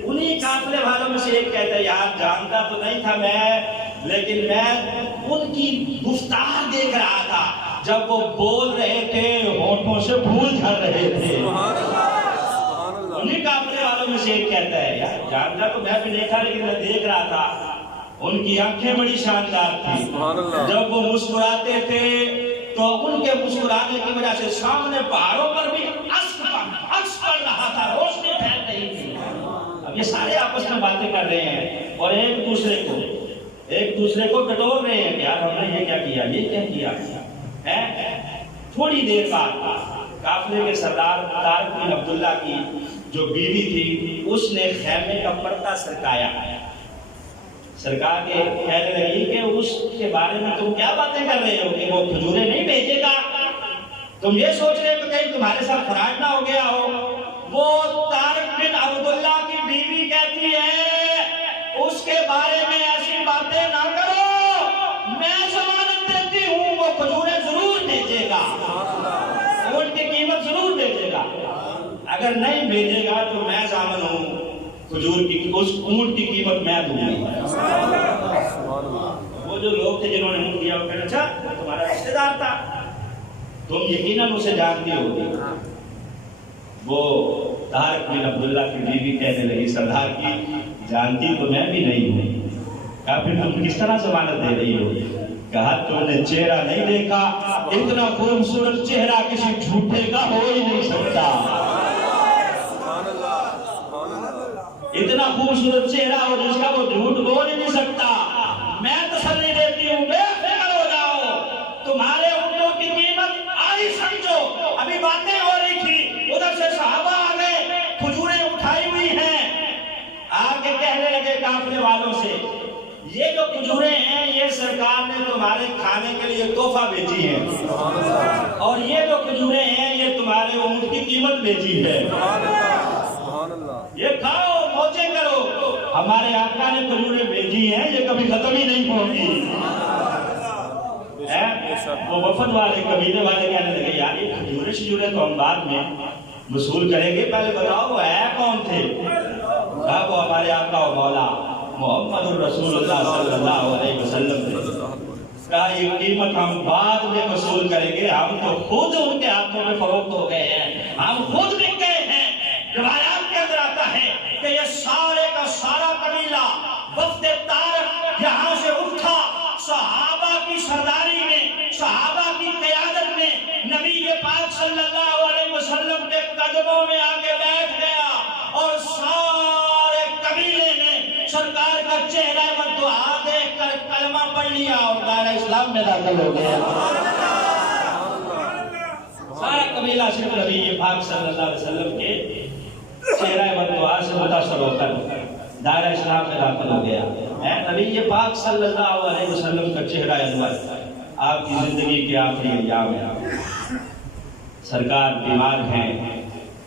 انہی قافلے والوں میں سے ایک کہتا ہے یار جانتا تو نہیں تھا میں، لیکن میں ان کی گفتار دیکھ رہا تھا، جب وہ بول رہے تھے ہونٹوں سے پھول جھڑ رہے تھے۔ انہی قافلے والوں میں سے ایک کہتا ہے یار جانتا تو میں بھی نہیں تھا، لیکن میں دیکھ رہا تھا ان کی آنکھیں بڑی شاندار تھی. سبحان اللہ. جب وہ مسکراتے تھے تو ان کے مسکرانے کی وجہ سے سامنے پہاڑوں پر بھی عکس پڑ رہا تھا، روشنی پھیل رہی تھی. اب یہ سارے آپس میں باتیں کر رہے ہیں اور ایک دوسرے کو ٹٹول رہے ہیں کہ یار ہم نے یہ کیا کیا، یہ کیا کیا ہے. تھوڑی دیر بعد قافلے کے سردار طارق بن عبداللہ کی جو بیوی تھی اس نے خیمے کا پردہ سرکایا. سرکار کے کہنے لگی کہ اس کے بارے میں تم کیا باتیں کر رہے ہو کہ وہ کھجوریں نہیں بھیجے گا، تم یہ سوچ رہے ہو کہ کہیں تمہارے ساتھ فراڈ نہ ہو گیا ہو. وہ طارق بن عبداللہ کی بیوی کہتی ہے اس کے بارے میں ایسی باتیں نہ کرو، میں ضمانت دیتی ہوں وہ کھجوریں ضرور بھیجے گا، اونٹ کی قیمت ضرور بھیجے گا. اگر نہیں بھیجے گا تو میں ضامن ہوں کھجور کی، اس اونٹ کی قیمت میں دوں گی. وہ جو لوگ تھے جنہوں نے اونٹ دیا وہ کہنا اچھا تمہارا رشتہ دار تھا، تم یقیناً اسے جانتی ہوگی. وہ طارق بن عبداللہ کی بیوی کہنے لگی سردار کی جانتی تو میں بھی نہیں ہوں. کہا پھر تم کس طرح ضمانت دے رہی ہو؟ کہا تم نے چہرہ نہیں دیکھا، اتنا خوبصورت چہرہ کسی جھوٹے کا ہو ہی نہیں سکتا. اتنا خوبصورت چہرہ ہو جس کا وہ جھوٹ بول ہی نہیں سکتا. میں تسلی دیتی ہوں بے فکر ہو جاؤ، تمہارے اونٹوں کی قیمت آئی سمجھو. ابھی باتیں ہو رہی تھی، ادھر سے صحابہ آ گئے، کھجوریں اٹھائی ہوئی ہیں. آگے کہنے لگے قافلے والوں سے یہ جو کھجوریں ہیں یہ سرکار نے تمہارے کھانے کے لیے تحفہ بھیجی ہے، اور یہ جو کھجوریں ہیں یہ تمہارے اونٹ کی قیمت بھیجی ہے. یہ کھاؤ موجے کرو، ہمارے آقا نے کھجوریں بھیجی ہیں، یہ کبھی ختم ہی نہیں ہوگی. وہ وفد والے قبیلے والے کہنے لگے یار یہ کھجوریں تو ہم بعد میں وصول کریں گے، پہلے بتاؤ وہ ہے کون تھے؟ کہا وہ ہمارے آقا و مولا محمد الرسول اللہ صلی اللہ علیہ وسلم تھے. کہا یہ قیمت ہم بعد میں وصول کریں گے، ہم تو خود ان کے ہاتھوں میں فروخت ہو گئے ہیں، ہم خود بک گئے ہیں. روایات کے اندر آتا ہے کہ یہ سارے کا سارا قبیلہ وفد طارق یہاں سے اٹھا، صحابہ کی سرداری میں، صحابہ کی قیادت میں نبی پاک صلی اللہ علیہ وسلم کے قدموں میں آ کے بیٹھ گیا، اور سارے قبیلے نے سرکار کا چہرہ بددعا دیکھ کر کلمہ پڑھ لیا اور دائرہ اسلام میں داخل ہو گیا. سارا قبیلہ صرف نبی پاک صلی اللہ علیہ وسلم کے چہرہ بددعا سے متاثر ہو کر دائرہ اسلام میں داخل ہو گیا. نبی پاک صلی اللہ علیہ وسلم کا چہرہ انور آپ کی زندگی کے آخری ایام ہے. سرکار بیمار ہیں،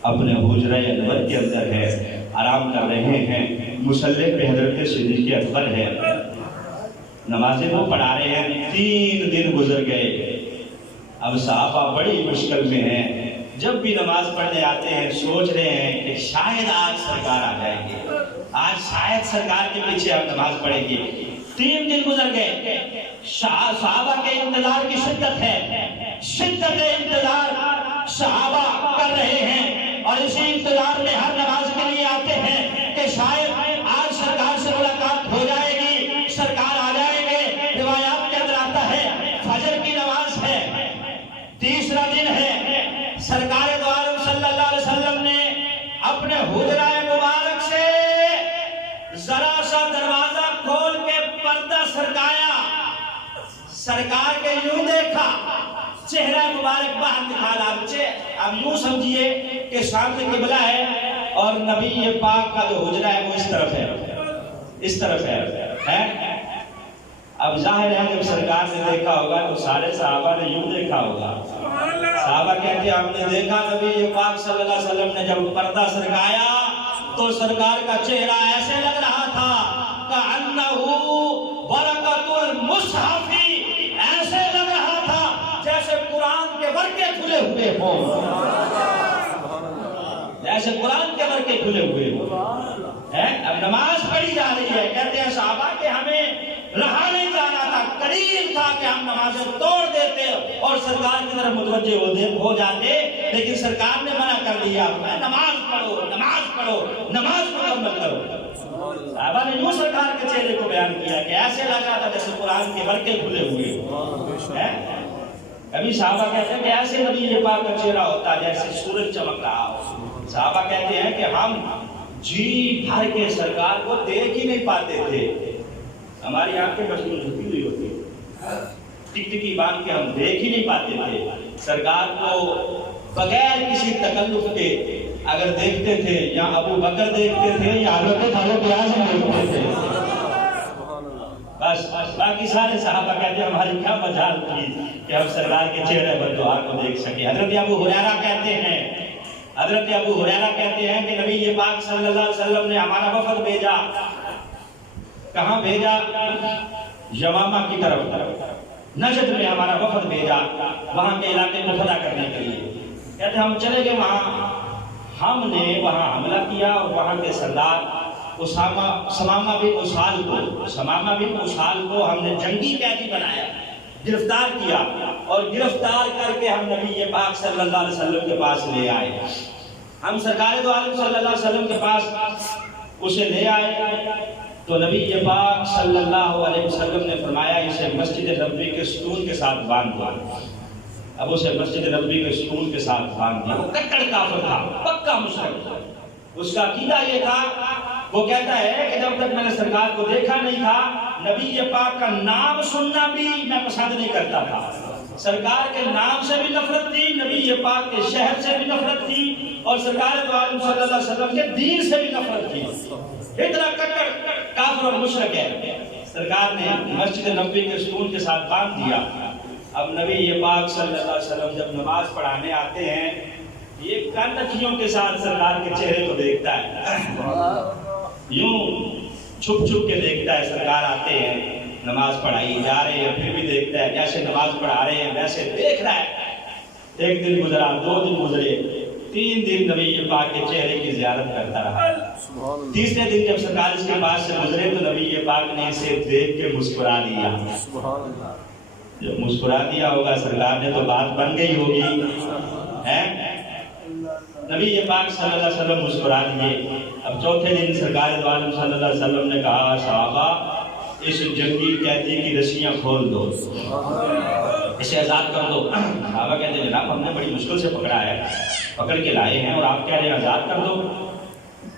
اپنے حجرہ انور کے اندر ہے، آرام کر رہے ہیں. مصلی پہ حضرت صدیق اکبر ہے، نمازیں وہ پڑھا رہے ہیں. 3 دن گزر گئے، اب صحابہ بڑی مشکل میں ہیں. جب بھی نماز پڑھنے آتے ہیں سوچ رہے ہیں کہ شاید آج سرکار آ جائیں گے، آج شاید سرکار کے پیچھے ہم نماز پڑھیں گے. 3 دن گزر گئے، صحابہ کے انتظار کی شدت ہے، شدت انتظار صحابہ کر رہے ہیں، اور اسی انتظار میں ہر نماز کے لیے آتے ہیں کہ شاید آج سرکار سے ملاقات ہو جائے گی، سرکار آ جائیں گے. روایات کے اندر آتا ہے فجر کی نماز ہے، تیسرا دن ہے. سرکار دو عالم صلی اللہ علیہ وسلم نے اپنے حجرہ مبارک سے ذرا سا دروازہ کھول کے پردہ سرکایا. سرکار کے یوں دیکھا، چہرہ مبارک باہر نکالا. اب یوں سمجھیے کہ سامنے قبلہ ہے اور نبی پاک کا جو حجرہ ہے وہ اس طرف ہے، اس طرف ہے. اب ظاہر ہے جب سرکار نے دیکھا ہوگا تو سارے صحابہ نے یوں دیکھا ہوگا. صحابہ کہتے ہیں ہم نے دیکھا نبی پاک صلی اللہ علیہ وسلم نے جب پردہ سرکایا تو سرکار کا چہرہ ایسے لگ رہا تھا کأنہ برکت المصحف، ایسے لگ رہا تھا جیسے قرآن کے ورقے کھلے ہوئے ہوں، جیسے قرآن کے ورقے کھلے ہوئے ہوں. اب نماز پڑھی جا رہی ہے. کہتے ہیں صحابہ کہ ہمیں رہا نہیں جانا تھا، قریب تھا کہ ہم نمازیں توڑ دیتے اور سرکار کی طرف متوجہ ہو جاتے، لیکن سرکار نے منع کر دیا، نماز پڑھو نماز پڑھو نماز مکمل کرو۔ صحابہ نے یوں سرکار کے چہرے کو بیان کیا کہ ایسے لگ رہا تھا جیسے قرآن کے ورقے کھلے ہوئے ہیں۔ کبھی صحابہ کہتے ہیں کہ ایسے نبی پاک کا چہرہ ہوتا جیسے سورج چمک رہا ہو۔ صحابہ کہتے ہیں کہ ہم جی بھر کے سرکار کو دیکھ ہی نہیں پاتے تھے، ہماری آنکھیں مشغول جھکی ہوئی ہوتی، ٹکٹکی باندھ کے ہم دیکھ ہی نہیں پاتے تھے سرکار کو۔ بغیر کسی تکلف کے اگر دیکھتے تھے، یا ابو بکر دیکھتے تھے یا حضرت فاروق اعظم دیکھتے تھے، بس باقی سارے صحابہ کہتے ہیں ہماری کیا مجال تھی کہ ہم سرکار کے چہرے پر دعا کو دیکھ سکے۔ حضرت ابو ہریرہ کہتے ہیں کہ نبی پاک صلی اللہ علیہ وسلم نے ہمارا وفد بھیجا، کہاں بھیجا؟ یمامہ کی طرف، نجد میں ہمارا وفد بھیجا، وہاں کے علاقے کو فتح کرنے کے لیے۔ کہتے ہم چلے گئے وہاں، ہم نے وہاں حملہ کیا اور وہاں کے سردار سمامہ بن اسال کو ہم نے جنگی قیدی بنایا، گرفتار کیا، اور گرفتار کر کے ہم نبی پاک صلی اللہ علیہ وسلم کے پاس لے آئے۔ ہم سرکار دو عالم صلی اللہ علیہ وسلم کے پاس اسے لے آئے تو نبی پاک صلی اللہ علیہ وسلم نے فرمایا اسے مسجد نبوی کے ستون کے ساتھ باندھ دو۔ اب اسے مسجد نبوی کے ستون کے ساتھ باندھ دیا۔ وہ کٹڑ کافر تھا، پکا مشرک تھا۔ اس کا عقیدہ یہ تھا، وہ کہتا ہے کہ جب تک میں نے سرکار کو دیکھا نہیں تھا، نبی پاک کا نام سننا بھی میں پسند نہیں کرتا تھا۔ سرکار کے نام سے بھی نفرت تھی، نبی پاک کے شہر سے بھی نفرت تھی، اور سرکار دو عالم صلی اللہ علیہ وسلم کے دین سے بھی نفرت تھی۔ اتنا کٹڑ کافر اور مشرک ہے۔ سرکار نے مسجد نبوی کے ستون کے ساتھ باندھ دیا۔ اب نبی پاک صلی اللہ علیہ وسلم جب نماز پڑھانے آتے ہیں، یہ کانٹکیوں کے ساتھ سرکار کے چہرے کو دیکھتا ہے، یوں چھپ چھپ کے دیکھتا ہے۔ سرکار آتے ہیں، نماز پڑھائی جا رہے ہیں، پھر بھی دیکھتا ہے، جیسے نماز پڑھا رہے ہیں ویسے دیکھ رہا ہے۔ ایک دن گزرا، 2 دن گزرے، 3 دن نبی پاک کے چہرے کی زیارت کرتا رہا۔ تیسرے دن جب سرکار اس کے پاس سے گزرے تو نبی پاک نے اسے دیکھ کے مسکرا دیا۔ جب مسکرا دیا ہوگا سرکار نے تو بات بن گئی ہوگی، نبی پاک صلی اللہ علیہ وسلم مسکرا دیے۔ اب چوتھے دن سرکار دو عالم صلی اللہ علیہ وسلم نے کہا صحابہ اس جنگی قیدی کی رسیاں کھول دو، اسے آزاد کر دو۔ صحابہ کہتے ہیں جناب ہم نے بڑی مشکل سے پکڑا ہے، پکڑ کے لائے ہیں اور آپ کہہ رہے ہیں آزاد کر دو۔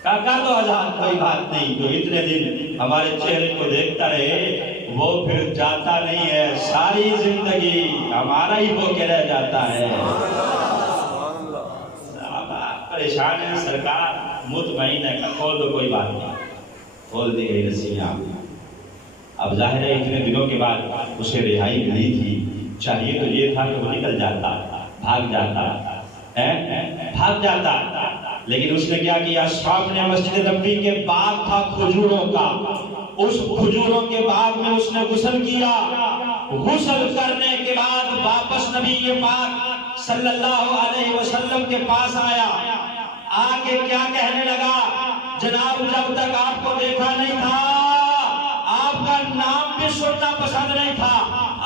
کہا کر دو آزاد، کوئی بات نہیں، جو اتنے دن ہمارے چہرے کو دیکھتا رہے وہ پھر جاتا نہیں ہے، ساری زندگی ہمارا ہی ہو کے رہ جاتا ہے۔ پریشان ہے، سرکار مطمئن ہے، کھول دو کوئی بات نہیں۔ کھول دی گئی رسیاں۔ اب ظاہر ہے اتنے دنوں کے بعد اسے رہائی ملی تھی، چاہیے تو یہ تھا کہ وہ نکل جاتا، بھاگ جاتا، لیکن اس نے کیا کیا؟ سامنے مسجد نبوی کے باغ تھا کھجوروں کا، اس کھجوروں کے باغ میں اس نے غسل کیا۔ غسل کرنے کے بعد واپس نبی پاک صلی اللہ علیہ وسلم کے پاس آیا، آگے کیا کہنے لگا؟ جناب جب تک آپ کو دیکھا نہیں تھا، آپ کا نام بھی سننا پسند نہیں تھا،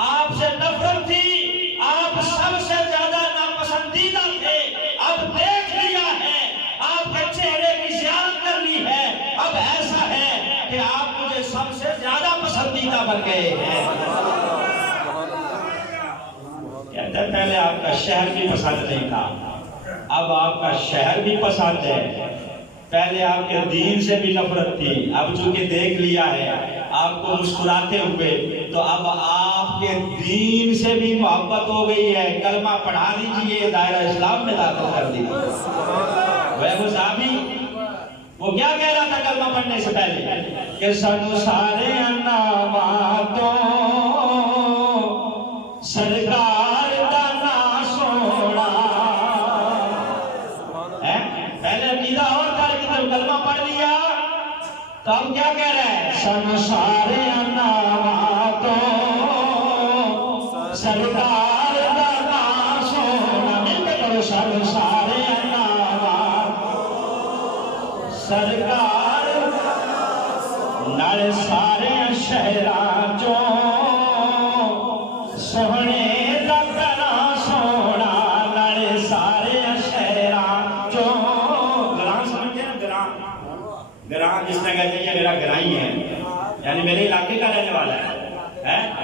آپ سے نفرت تھی، آپ سب سے زیادہ ناپسندیدہ تھے، اب دیکھ لیا ہے، آپ کے چہرے کی زیارت کر لی ہے، اب ایسا ہے کہ آپ مجھے سب سے زیادہ پسندیدہ بن گئے ہیں۔ کہتا ہے پہلے آپ کا شہر بھی پسند نہیں تھا، اب آپ کا شہر بھی پسند ہے۔ پہلے آپ کے دین سے بھی نفرت تھی، اب چونکہ دیکھ لیا ہے آپ کو مسکراتے ہوئے تو اب آپ کے دین سے بھی محبت ہو گئی ہے۔ کلمہ پڑھا دیجئے، دائرہ اسلام میں داخل کر دیجئے۔ وہ صحابی وہ کیا کہہ رہا تھا کلمہ پڑھنے سے پہلے؟ کہ سنو سارے اناماتوں سرکار دا نا سونا۔ پہلے عقیدہ اور تھا، لیکن جب کلمہ پڑھ لیا تو ہم کیا کہہ رہے ہیں؟ سنو سارے اناماتوں سرکار دا نا سونا۔ مل کے کرو، سنو سارے اناماتوں سرکار نال سارے شہراں چوں سوہنے دا پیغام یعنی میرے علاقے کا رہنے والا ہے،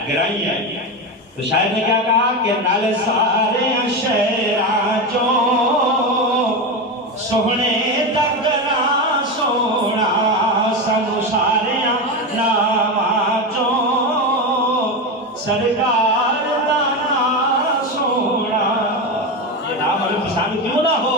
گرائی ہے. تو شاعر نے کیا کہا کہ نال سارے شہراں چوں سوہنے دگراں سونا سانو سارے ناواں چوں سرکار دا نام سونا. یہ نام ہمیں پسند کیوں نہ ہو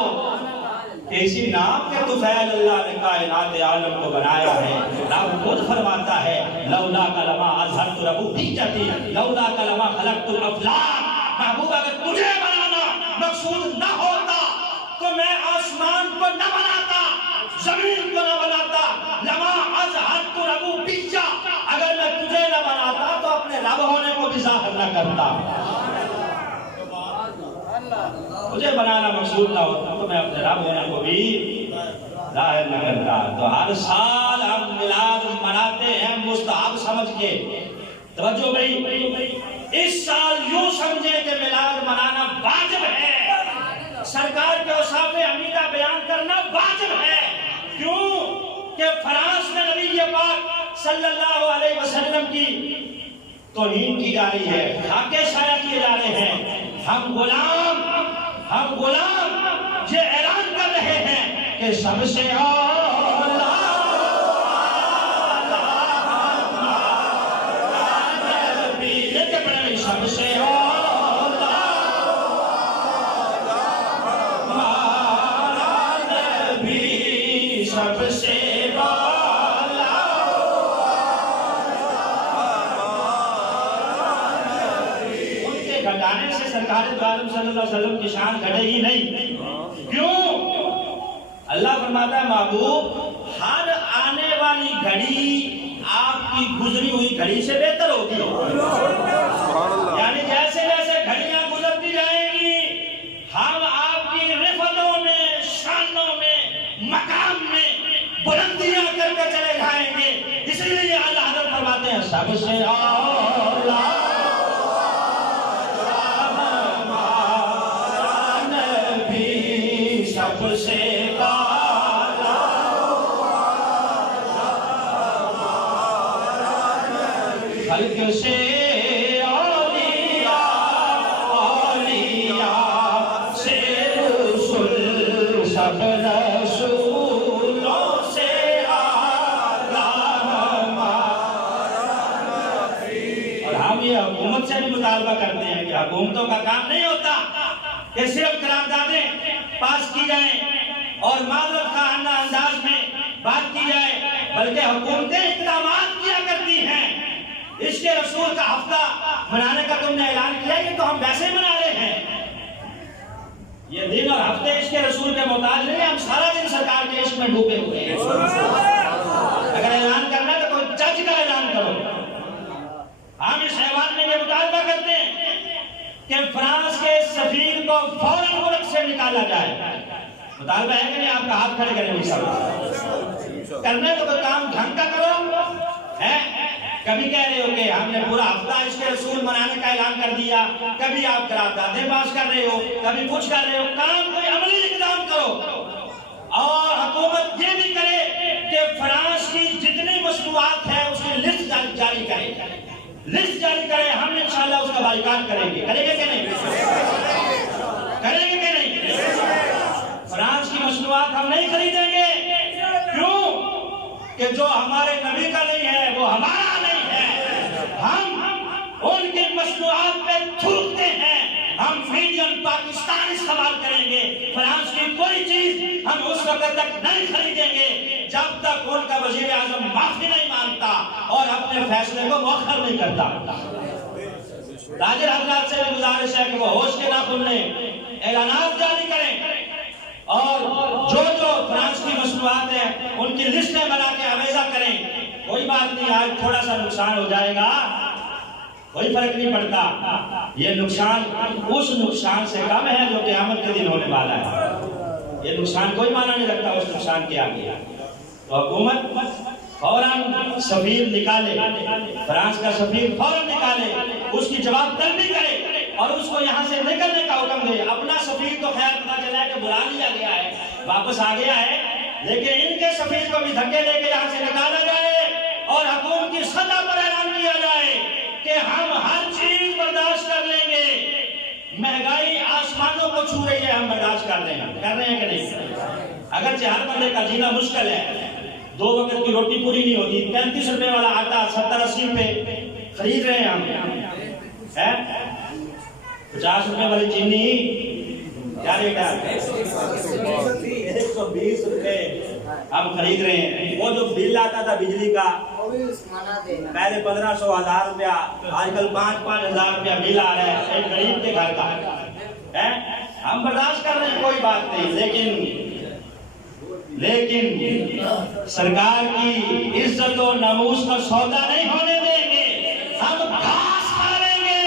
کہ اسی نام کے طفیل اللہ نے کائنات عالم کو بنایا ہے. رب خود فرماتا ہے لولا کلمہ اظہرت ربوبیتی لولا کلمہ خلقت الافلاک. محبوب اگر تجھے بنانا مقصود نہ ہوتا تو میں آسمان کو نہ بناتا، زمین کو نہ بناتا. لما اظہرت ربوبیہ، اگر میں تجھے نہ بناتا تو اپنے رب ہونے کو بھی ظاہر نہ کرتا. مجھے بنانا مقصود نہ ہوتا تو میں اپنے رب ہونے کو بھی ظاہر نہ کرتا. تو ہر سال ہم میلاد مناتے ہیں مستحب سمجھ کے. توجہ بھائی، اس سال یوں سمجھیں کہ میلاد منانا واجب ہے. سرکار کے اوصاف حمیدہ بیان کرنا واجب ہے. کیوں کہ فرانس میں نبی پاک صلی اللہ علیہ وسلم کی توہین کی جا رہی ہے، خاکے شائع کیے جا رہے ہیں. ہم غلام یہ اعلان کر رہے ہیں کہ سب سے اعلیٰ نبی، لیتے پڑھیں سب سے اعلیٰ نبی، سب سے گھٹانے سے سرکار دو عالم صلی اللہ علیہ وسلم کی شان گھٹے ہی نہیں. کیوں؟ اللہ فرماتا ہے محبوب ہر آنے والی گھڑی آپ کی گزری ہوئی گھڑی سے بہتر ہوگی. یعنی جیسے جیسے گھڑیاں گزرتی جائیں گی ہم آپ کی رفتوں میں، شانوں میں، مقام میں بلندیاں کر کے چلے جائیں گے. اسی لیے اللہ حضرت فرماتے ہیں سب سے اعلیٰ سب سے خلق سے اولیاء، اولیاء سے رسول، سب رسولوں سے اعلیٰ اور ہم یہ حکومت سے بھی مطالبہ کرتے ہیں کہ حکومتوں کا کام نہیں ہوتا کہ صرف قراردادیں پاس کی جائیں اور معذرت خواہانہ انداز میں بات کی جائے، بلکہ حکومتیں اقدامات کیا کرتی ہیں. اس کے رسول کا ہفتہ منانے کا تم نے اعلان کیا کہ تو ہم ویسے منا رہے ہیں. یہ دن اور ہفتے اس کے رسول کے محتاج نہیں، ہم سارا دن سرکار کے عشق میں ڈوبے ہوئے ہیں. اگر اعلان کرنا ہے تو کوئی جج کا اعلان کرو. ہم اس حیوان میں یہ مطالبہ کرتے ہیں کہ فرانس کے سفیر کو فوراً ملک سے نکالا جائے. مطالبہ ہے کہ نہیں؟ آپ کا ہاتھ کھڑے کریں سب کرنا ہے تو کوئی کام ڈھنگ کا کرو. کبھی کہہ رہے ہو کہ ہم نے پورا ہفتہ اس کے رسول منانے کا اعلان کر دیا، کبھی آپ قراردادیں پاس کر رہے ہو، کبھی کچھ کر رہے ہو. کام کوئی عملی اقدام کرو. اور حکومت یہ بھی کرے کہ فرانس کی جتنی مصنوعات ہیں اس کی لسٹ جاری کرے. لسٹ جاری کرے، ہم انشاءاللہ اس کا بائیکاٹ کریں گے. کریں گے کہ نہیں؟ کریں گے کہ نہیں؟ فرانس کی مصنوعات ہم نہیں خریدیں گے. کیوں کہ جو ہمارے نبی کا نہیں ہے وہ ہمارا نہیں ہے. ہم ان کی مصنوعات پہ تھوکتے ہیں. ہم میڈیم پاکستان استعمال کریں گے. فرانس کی کوئی چیز ہم اس وقت تک نہیں خریدیں گے جب تک ان کا وزیر اعظم معافی نہیں مانگتا اور اپنے فیصلے کو مؤخر نہیں کرتا. تاجر حضرات سے بھی گزارش ہے کہ وہ ہوش کے ناخن لیں، اعلانات جاری کریں اور جو فرانس کی مصنوعات ہیں ان کی لسٹیں بنا کے آویزہ کریں. کوئی بات نہیں، آج تھوڑا سا نقصان ہو جائے گا، کوئی فرق نہیں پڑتا. یہ نقصان اس نقصان سے کم ہے جو قیامت کے دن ہونے والا ہے. یہ نقصان کوئی معنی نہیں رکھتا اس نقصان کے آگے. تو حکومت فوراً سفیر نکالے، فرانس کا سفیر فوراً نکالے، اس کی جواب طلبی کرے اور اس کو یہاں سے نکلنے کا حکم دے. اپنا سفیر تو خیر پتہ چلا ہے کہ بلا لیا گیا ہے، واپس آ گیا ہے، لیکن ان کے سفیر کو بھی دھکے لے کے یہاں سے نکالا جائے اور حکومتی سطح پر اعلان کیا جائے کہ ہم ہر چیز برداشت کر لیں گے، مہنگائی آسمانوں کو چھو رہی ہے، ہم برداشت کر رہے ہیں کہ نہیں؟ اگرچہ ہر بندے کا جینا مشکل ہے، 2 وقت کی روٹی پوری نہیں ہوتی، 35 روپے والا آٹا 70-80 روپے خرید رہے ہیں ہم، 50 روپے والی چینی کیا ریٹ ہے؟ 120 روپے ہم خرید رہے ہیں۔ وہ جو بل آتا تھا بجلی کا پہلے 1500 1000 روپیہ، آج کل 5-5 ہزار روپیہ بل آ رہا ہے ایک غریب کے گھر کا، ہم برداشت کر رہے ہیں، کوئی بات نہیں، لیکن سرکار کی عزت و ناموس کا سودا نہیں ہونے دیں گے، ہم گھاس کھائیں گے،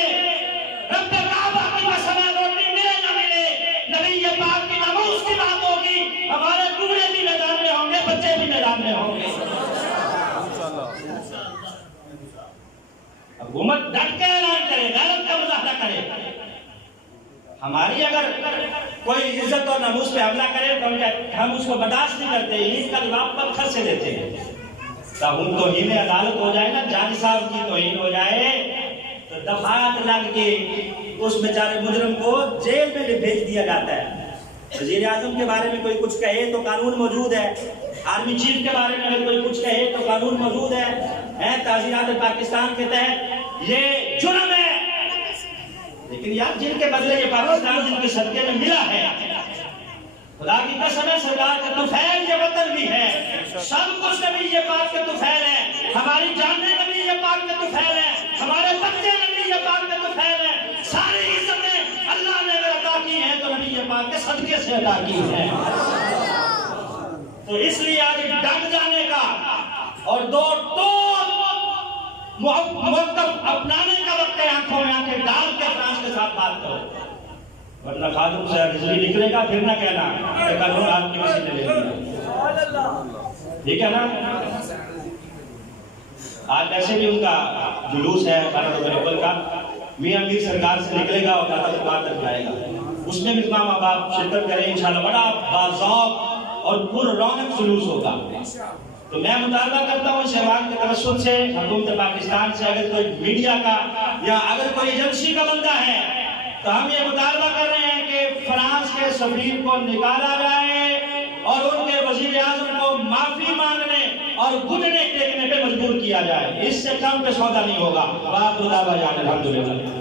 رب کعبہ کی قسم روٹی ملے نہ ملے، نبی پاک کی ناموس کی بات ہوگی، ہمارے دولہے بھی میدان میں ہوں گے، بچے بھی میدان میں ہوں گے۔ حکومت ڈٹ کے اعلان کرے، غیرت کا مظاہرہ کرے، ہماری اگر کوئی عزت اور ناموس پہ حملہ کرے تو ہم اس کو برداشت نہیں کرتے، عید کا جواب پتھر سے دیتے ہیں۔ تاہم توہین عدالت ہو جائے نا، جج صاحب کی توہین ہو جائے تو دفعات لگ کے اس بیچارے مجرم کو جیل میں بھیج دیا جاتا ہے۔ وزیر اعظم کے بارے میں کوئی کچھ کہے تو قانون موجود ہے، آرمی چیف کے بارے میں اگر کوئی کچھ کہے تو قانون موجود ہے، تعزیرات پاکستان کے تحت یہ جرم ہے، لیکن یار جن کے بدلے یہ پاکستان جن کے صدقے میں ملا ہے، خدا کی قسم ہے، سرکار کا طفیل یہ وطن بھی ہے، سب کچھ نبی یہ پاک کے طفیل ہے، ہماری جانیں نبی یہ پاک کے طفیل ہے، ہمارے بچے نبی یہ پاک کے طفیل ہے، ساری عزتیں اللہ نے اگر عطا کی ہیں تو نبی یہ پاک کے صدقے سے عطا کی ہیں۔ تو اس لیے آج ڈٹ جانے کا اور دو موقف اپنانے کا وقت ہے، آنکھوں میں آنکھیں ڈال کے فرانس کے ساتھ بات کرو، ورنہ خاتم سے رضوی نکلے گا، پھر نہ کہنا کہ قانون آپ کی کسی نے لے لیا، ٹھیک ہے نا؟ آج ایسے بھی ان کا جلوس ہے 12 نومبر کا، میاں میر سرکار سے نکلے گا اور داتا دربار تک جائے گا، اس میں بھی تمام احباب شرکت کریں انشاءاللہ، بڑا باذوق اور پر رونق جلوس ہوگا۔ تو میں مطالبہ کرتا ہوں شہبان کے توسط سے، حکومت پاکستان سے، اگر کوئی میڈیا کا یا اگر کوئی ایجنسی کا بندہ ہے تو ہم یہ مطالبہ کر رہے ہیں کہ فرانس کے سفیر کو نکالا جائے اور ان کے وزیر اعظم کو معافی مانگنے اور گھٹنے ٹیکنے پہ مجبور کیا جائے، اس سے کم پہ سودا نہیں ہوگا۔ وآخر دعوانا الحمدللہ۔